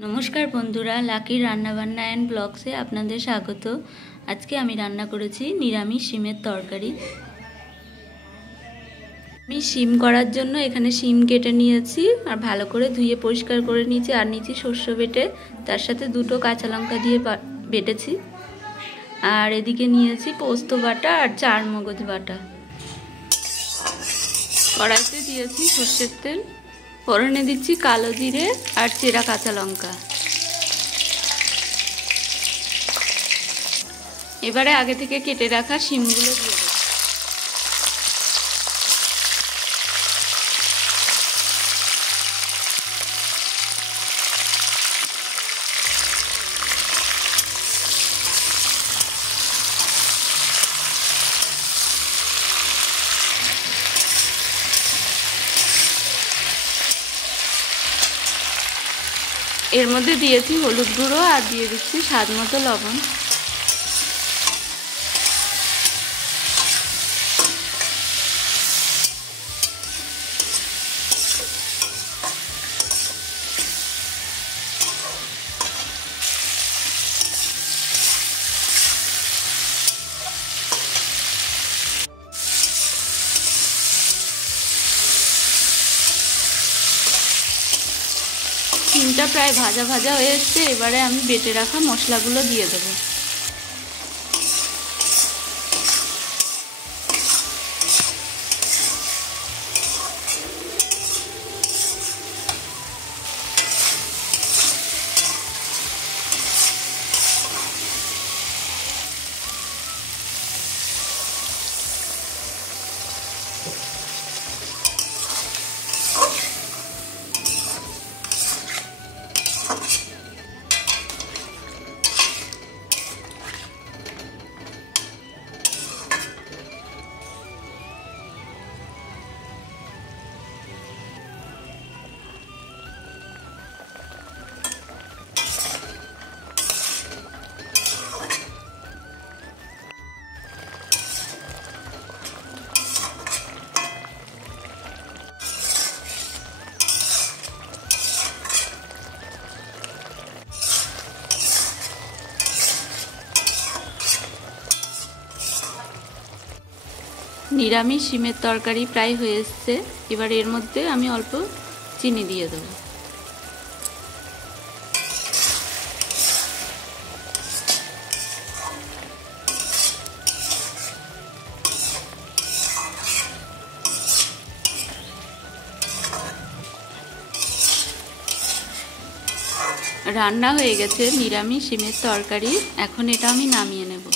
नमस्कार बंधुरा Laki रान्ना बान्ना and ब्लग्से आपनादेर स्वागत। आज के आमी रान्ना करेছি निरामिष शिमेर तरकारी। आमी शिम करार जन्य एखाने शिम केटे निয়েছি और भालो करे धुए परिष्कार करे निয়েছি और निয়েছি शस्य बेटे तार साथे दुटो काँचा लंका दिए बेटेছি और एदिके निয়েছি पोस्त बाटा और चार मगज बाटा। कड़ाईते दिয়েছি সরষের तेल, फोड़ने दिচ্ছি कालो जिरे और चेरा काँचा लंका। एबारे आगे थेके केटे रखा शिमगुलो दिए देব। एर मध्य दिएছি हलुद गुঁড়ো और दिए दिচ্ছি स्वाद मतो लवण। शिमटा प्राय भाजा भाजा हो एसेছে, এবারে আমি বেটে রাখা মশলাগুলো দিয়ে দেব। निरामिष शिमेर तरकारी प्राय হয়ে এসেছে। এবার এর মধ্যে আমি অল্প চিনি দিয়ে দেব। রান্না হয়ে গেছে নিরামিষ শিমের তরকারি। এখন এটা আমি নামিয়ে নেব।